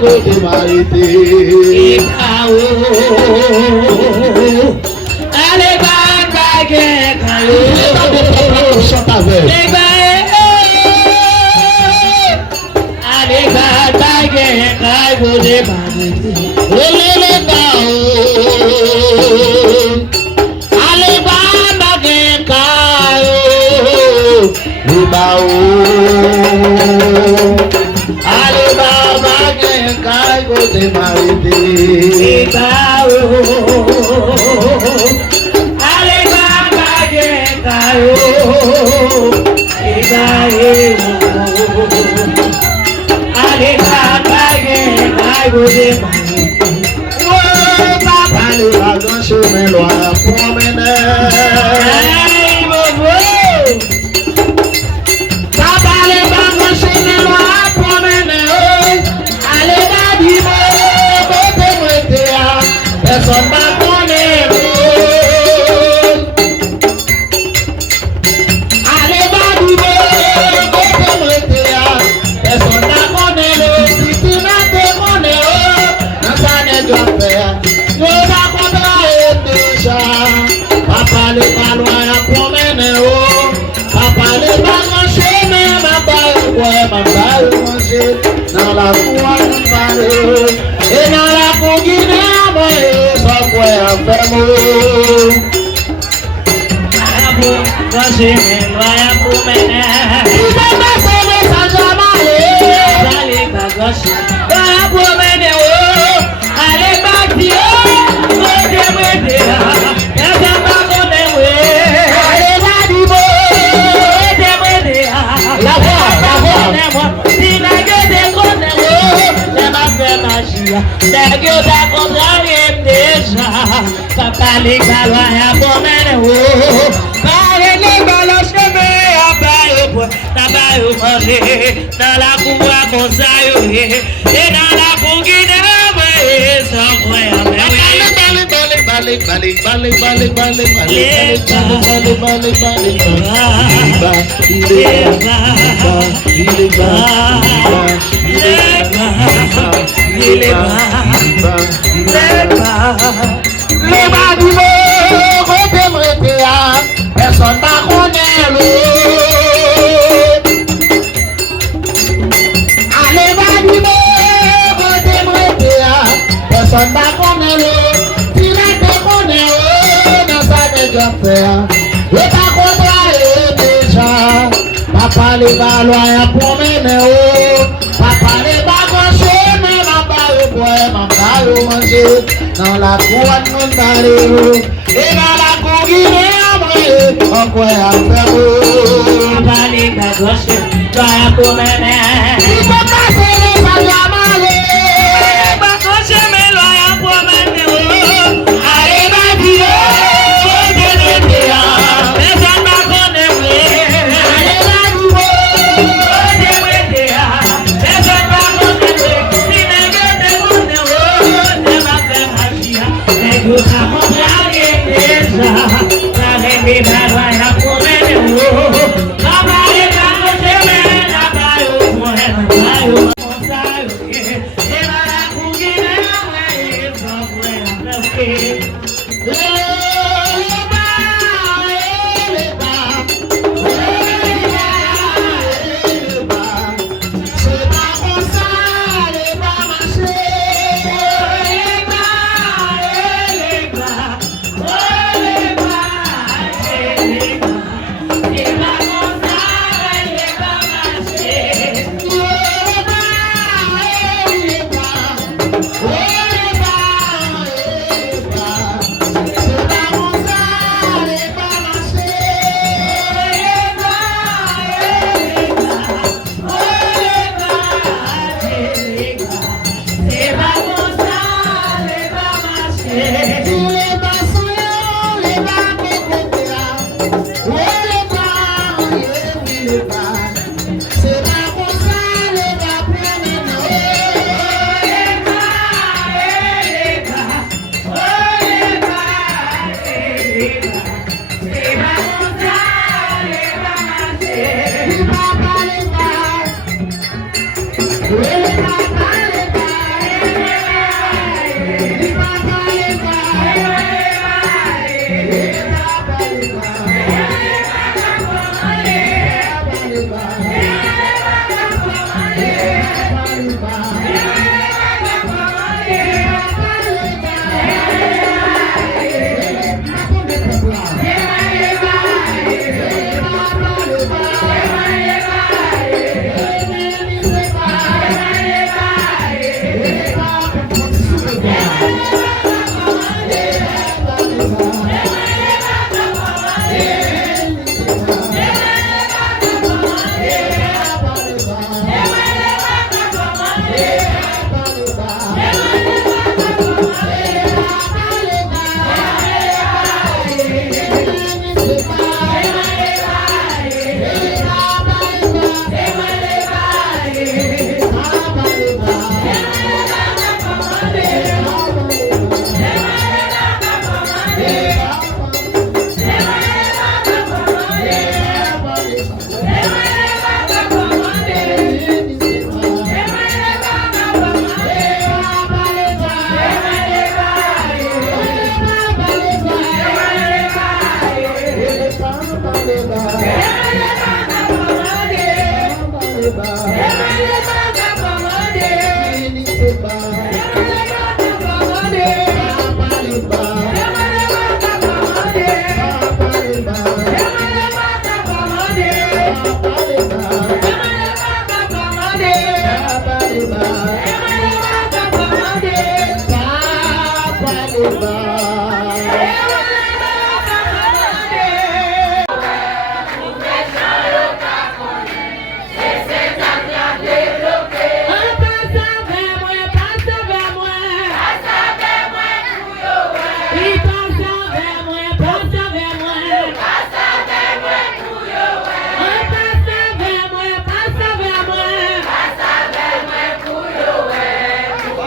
côté m'arrêter. Allez, bagaille, chante avec. Allez, bagaille, côté m'arrêter. Allez, bagaille, allez, bagaille, côté m'arrêter. Papa, le wagon chemin loin promener. Papa, le wagon chemin loin promener. Allez, daddy, côté moi, personne va connaître. Allez, daddy, côté moi, personne va connaître. Si tu n'as pas connaître, dans sa nègre faire. Nous va contraire déjà. Papa, le ballon à promener. Papa, le ballon chemin, ma balle, manger. Dans la cour, et dans la cour, Guinée, moi, sans quoi faire mot. Papa les galons à promener, parler les galons chemin à bailler, tabac au manger, dans la cour à conseil, et dans la cour Guinée, sans croyant. Le bas du monde, côté m'arrêter, personne va connaître. Allez, bas du monde, côté m'arrêter, personne va connaître. Si la te connaît, dans sa nègre faire. Le pas contraire déjà. Papa les ballons à promener. Papa les ballons chemin, ma balle boire, ma balle manger. Dans la cour, nous parlons. Et dans la cour, il est abré. En quoi à faire? Papa les ballons chemin, à promener. Il faut passer les balles à maler. Ballons chemin, à promener. Allez, ma vie, personne m'a connaît. allez, ma vie, Personne m'a connaît. Si nègre te connaît, ne m'a fait magie. Nègre t'a contrarié déjà. La reine va loin à promener. Papa les ballons chemin, à bailler au moins, à bailler au conseil. Et dans la cour Guinée, ils sont prêts à faire.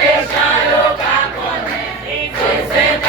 Deixa eu cá com ele,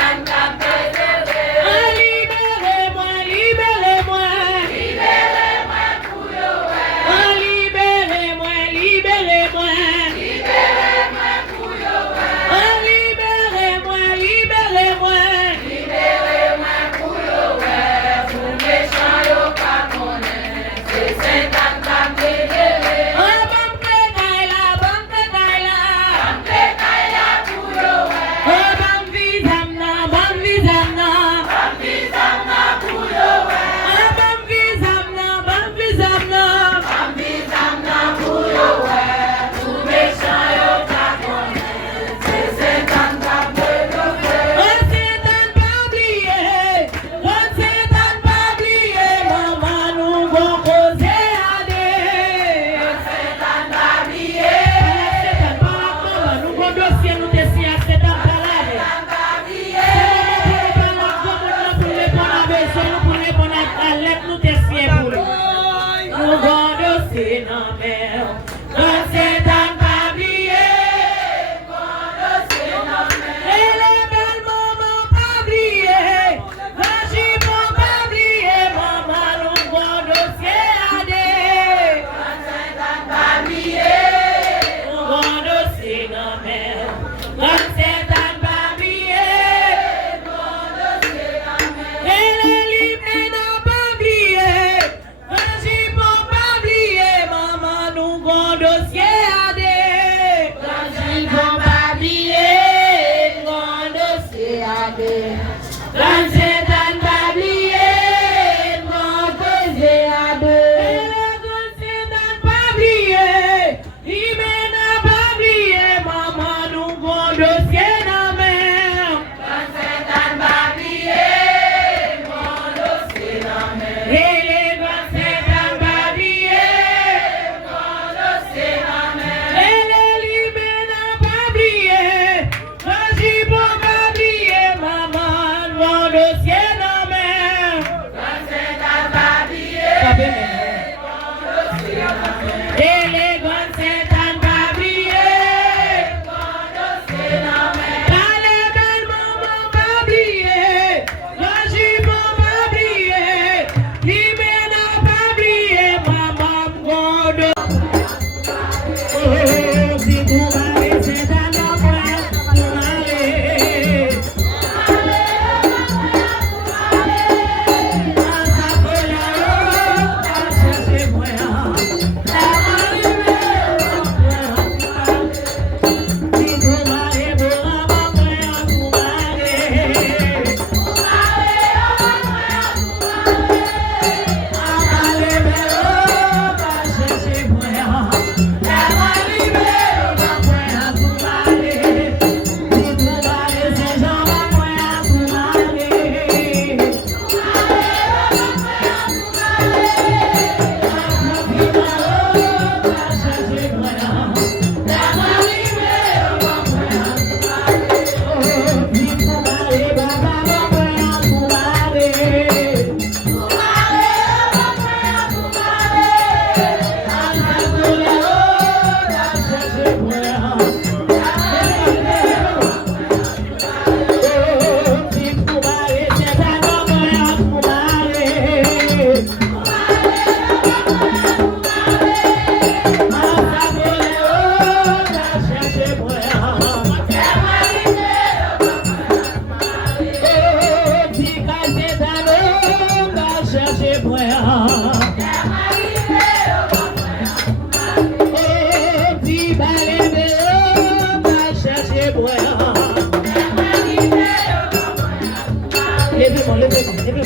Levez-moi.